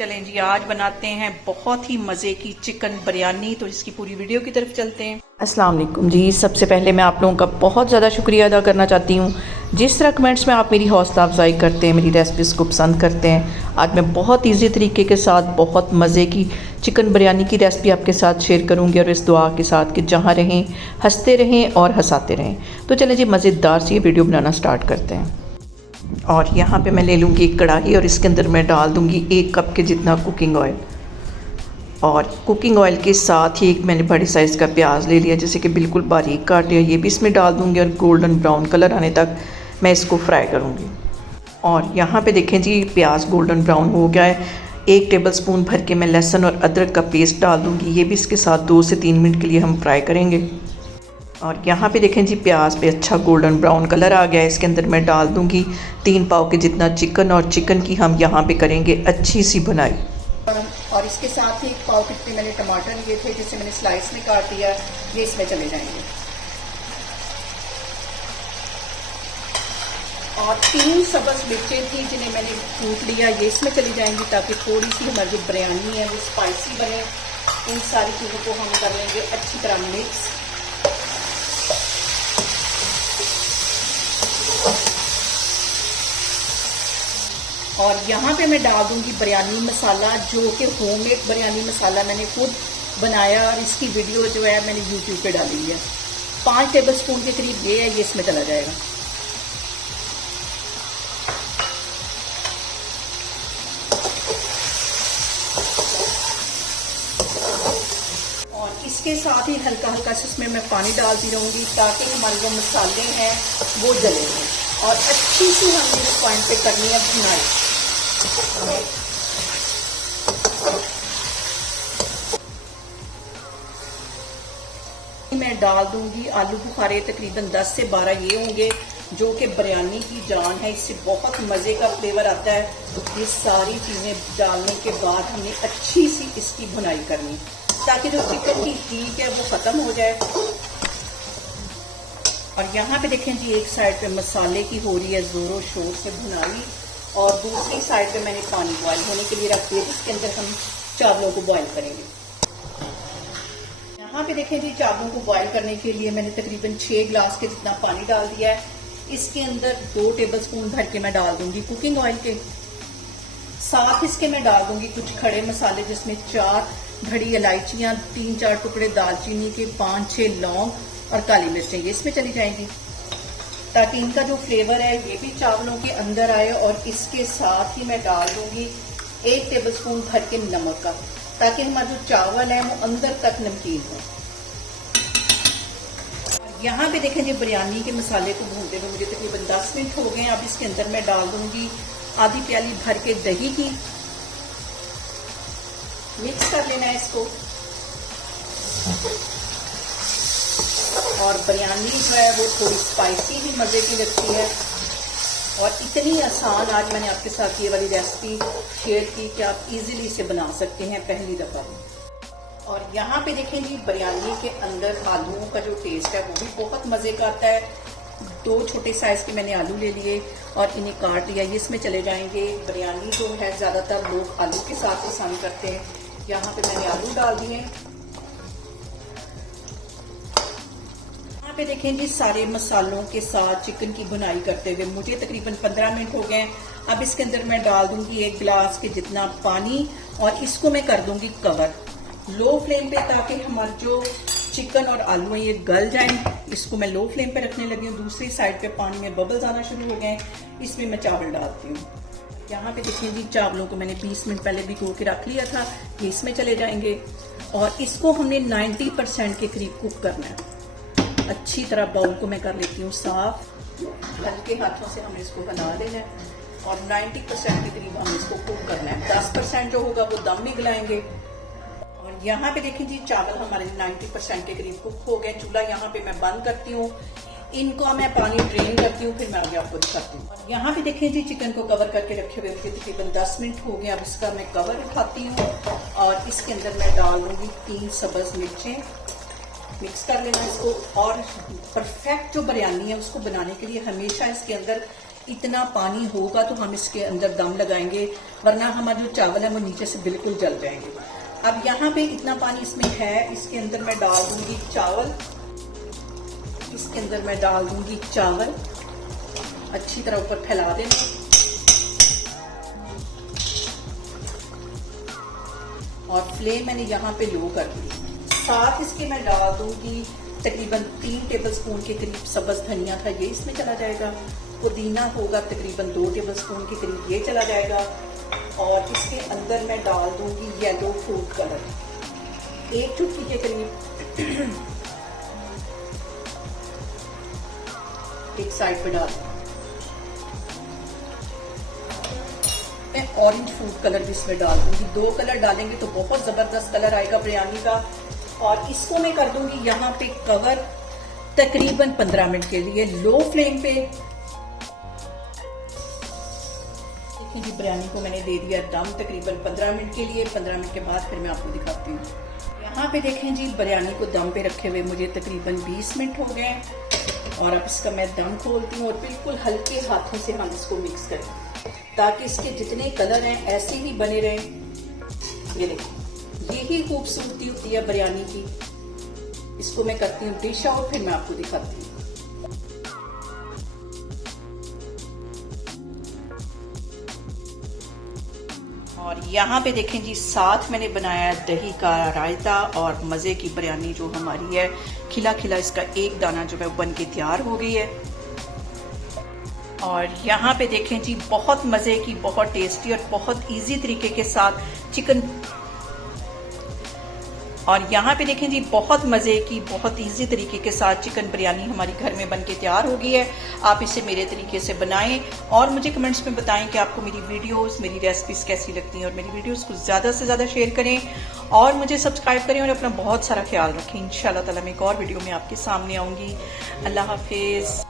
चलें जी, आज बनाते हैं बहुत ही मज़े की चिकन बिरयानी। तो इसकी पूरी वीडियो की तरफ चलते हैं। अस्सलाम वालेकुम जी। सबसे पहले मैं आप लोगों का बहुत ज़्यादा शुक्रिया अदा करना चाहती हूँ जिस तरह कमेंट्स में आप मेरी हौसला अफजाई करते हैं, मेरी रेसिपीज़ को पसंद करते हैं। आज मैं बहुत ईजी तरीके के साथ बहुत मज़े की चिकन बिरयानी की रेसिपी आपके साथ शेयर करूँगी, और इस दुआ के साथ कि जहाँ रहें हंसते रहें और हंसाते रहें। तो चलें जी, मज़ेदार सी ये वीडियो बनाना स्टार्ट करते हैं। और यहाँ पे मैं ले लूँगी एक कढ़ाई और इसके अंदर मैं डाल दूँगी 1 कप के जितना कुकिंग ऑयल। और कुकिंग ऑयल के साथ ही एक मैंने बड़े साइज़ का प्याज ले लिया, जैसे कि बिल्कुल बारीक काट लिया, ये भी इसमें डाल दूँगी और गोल्डन ब्राउन कलर आने तक मैं इसको फ्राई करूँगी। और यहाँ पे देखें जी, प्याज गोल्डन ब्राउन हो गया है। 1 टेबलस्पून भर के मैं लहसुन और अदरक का पेस्ट डाल दूँगी, ये भी इसके साथ 2 से 3 मिनट के लिए हम फ्राई करेंगे। और यहाँ पे देखें जी, प्याज पे अच्छा गोल्डन ब्राउन कलर आ गया है। इसके अंदर मैं डाल दूँगी 3 पाव के जितना चिकन, और चिकन की हम यहाँ पे करेंगे अच्छी सी बुनाई। और इसके साथ ही 1 पाव कितने मैंने टमाटर लिए थे, जिसे मैंने स्लाइस में काट दिया, ये इसमें चले जाएंगे। और 3 सब्ज़ मिर्चें थी जिन्हें मैंने कूट लिया, ये इसमें चली जाएंगी, ताकि थोड़ी सी हमारी जो बिरयानी है वो स्पाइसी बने। इन सारी चीज़ों को हम कर लेंगे अच्छी तरह मिक्स। और यहाँ पे मैं डाल दूँगी बिरयानी मसाला, जो कि होममेड बिरयानी मसाला मैंने खुद बनाया, और इसकी वीडियो जो है मैंने YouTube पे डाली है। 5 टेबलस्पून के करीब ये है, ये इसमें चला जाएगा। और इसके साथ ही हल्का हल्का से इसमें मैं पानी डालती रहूँगी, ताकि हमारे जो मसाले हैं वो जलेंगे। और अच्छी सी हमने इस पॉइंट पे करनी है भुनाई। मैं डाल दूंगी आलू बुखारे, तकरीबन 10 से 12 ये होंगे, जो कि बिरयानी की जान है, इससे बहुत मज़े का फ्लेवर आता है। ये सारी चीज़ें डालने के बाद हमने अच्छी सी इसकी भुनाई करनी, ताकि जो चिकन की हीट है वो ख़त्म हो जाए। और यहाँ पे देखें जी, एक साइड पे मसाले की हो रही है ज़ोरों शोर से भुनाई, और दूसरी साइड पे मैंने पानी बॉयल होने के लिए रख दिया, जिसके अंदर हम चावलों को बॉयल करेंगे। यहाँ पे देखें जी, चावलों को बॉयल करने के लिए मैंने तकरीबन 6 गिलास के जितना पानी डाल दिया है। इसके अंदर 2 टेबलस्पून भर के मैं डाल दूंगी कुकिंग ऑयल के साथ। इसके मैं डाल दूंगी कुछ खड़े मसाले, जिसमें 4 बड़ी इलायचियाँ, 3-4 टुकड़े दालचीनी के, 5-6 लौंग और काली मिर्चें, ये इसमें चली जाएंगी, ताकि इनका जो फ्लेवर है ये भी चावलों के अंदर आए। और इसके साथ ही मैं डाल दूंगी 1 टेबलस्पून भर के नमक का, ताकि हमारा जो चावल है वो अंदर तक नमकीन हो। यहाँ पे देखें जी, बिरयानी के मसाले को भूनते हुए मुझे तकरीबन 10 मिनट हो गए। अब इसके अंदर मैं डाल दूंगी आधी प्याली भर के दही की। मिक्स कर लेना है इसको। और बिरयानी जो है वो थोड़ी स्पाइसी भी मज़े की लगती है। और इतनी आसान आज मैंने आपके साथ ये वाली रेसिपी शेयर की कि आप इजीली इसे बना सकते हैं पहली दफ़ा। और यहाँ पे देखें जी, बिरयानी के अंदर आलूओं का जो टेस्ट है वो भी बहुत मज़े का आता है। 2 छोटे साइज़ के मैंने आलू ले लिए और इन्हें काट लिया, ये इसमें चले जाएंगे। बिरयानी जो है ज़्यादातर लोग आलू के साथ पसंद करते हैं। यहाँ पे मैंने आलू डाल दिए। पे देखें जी, सारे मसालों के साथ चिकन की बुनाई करते हुए मुझे तकरीबन 15 मिनट हो गए। अब इसके अंदर मैं डाल दूंगी 1 गिलास के जितना पानी, और इसको मैं कर दूंगी कवर लो फ्लेम पे, ताकि हमारे जो चिकन और आलू हैं ये गल जाएं। इसको मैं लो फ्लेम पे रखने लगी हूँ। दूसरी साइड पे पानी में बबल्स आना शुरू हो गए, इसमें मैं चावल डालती हूँ। यहाँ पे देखें जी, चावलों को मैंने 20 मिनट पहले भिगो के रख लिया था, ये इसमें चले जाएंगे। और इसको हमने 90% के करीब कुक करना है। अच्छी तरह बाउल को मैं कर लेती हूँ साफ, हल्के हाथों से हमें इसको बना देना है। और 90% के करीब हमें इसको कुक करना है। 10% जो होगा वो दम में गलाएंगे। और यहाँ पे देखें जी, चावल हमारे 90% के करीब कुक हो गए। चूल्हा यहाँ पे मैं बंद करती हूँ, इनको मैं पानी ड्रेन करती हूँ, फिर मैं आगे आपको दिखाती हूँ। और यहाँ पे देखें जी, चिकन को कवर करके रखे हुए मुझे तकरीबन 10 मिनट हो गए। अब इसका मैं कवर उठाती हूँ, और इसके अंदर मैं डाल दूँगी 3 सब्ज़ मिर्चें। मिक्स कर लेना इसको। और परफेक्ट जो बिरयानी है उसको बनाने के लिए हमेशा इसके अंदर इतना पानी होगा तो हम इसके अंदर दम लगाएंगे, वरना हमारे जो चावल है वो नीचे से बिल्कुल जल जाएंगे। अब यहाँ पे इतना पानी इसमें है, इसके अंदर मैं डाल दूंगी चावल। इसके अंदर मैं डाल दूंगी चावल, अच्छी तरह ऊपर फैला देना। और फ्लेम मैंने यहाँ पे लो कर दी। साथ इसके मैं डाल दूंगी तकरीबन 3 टेबलस्पून के करीब सब्ज धनिया था, ये इसमें चला जाएगा। पुदीना होगा तकरीबन 2 टेबलस्पून के करीब, ये चला जाएगा। और इसके अंदर मैं डाल दूंगी येलो फूड कलर, 1 चुटकी के करीब। एक साइड पे डाल दूंगी। मैं ऑरेंज फूड कलर भी इसमें डाल दूंगी। 2 कलर डालेंगे तो बहुत जबरदस्त कलर आएगा बिरयानी का। और इसको मैं कर दूंगी यहाँ पे कवर तकरीबन 15 मिनट के लिए, लो फ्लेम पे। देखिए जी, बिरयानी को मैंने दे दिया दम तकरीबन 15 मिनट के लिए। 15 मिनट के बाद फिर मैं आपको दिखाती हूँ। यहाँ पे देखें जी, बिरयानी को दम पे रखे हुए मुझे तकरीबन 20 मिनट हो गए। और अब इसका मैं दम खोलती हूँ और बिल्कुल हल्के हाथों से हम इसको मिक्स करें, ताकि इसके जितने कलर हैं ऐसे ही बने रहें। ये देखो, यही खूबसूरती होती है बिरयानी की। इसको मैं करती हूँ डिश आउट, फिर मैं आपको दिखाती हूँ। और यहाँ पे देखें जी, साथ मैंने बनाया दही का रायता और मज़े की बिरयानी जो हमारी है। खिला खिला इसका एक दाना जो है बन के तैयार हो गई है। और यहाँ पे देखें जी, बहुत मज़े की, बहुत टेस्टी और बहुत इजी तरीके के साथ चिकन। और यहाँ पे देखें जी, बहुत मज़े की, बहुत इजी तरीके के साथ चिकन बिरयानी हमारी घर में बनके तैयार हो गई है। आप इसे मेरे तरीके से बनाएं और मुझे कमेंट्स में बताएं कि आपको मेरी वीडियोस, मेरी रेसिपीज़ कैसी लगती हैं। और मेरी वीडियोस को ज़्यादा से ज़्यादा शेयर करें और मुझे सब्सक्राइब करें और अपना बहुत सारा ख्याल रखें। इंशाल्लाह ताला मैं एक और वीडियो में आपके सामने आऊँगी। अल्लाह हाफिज़।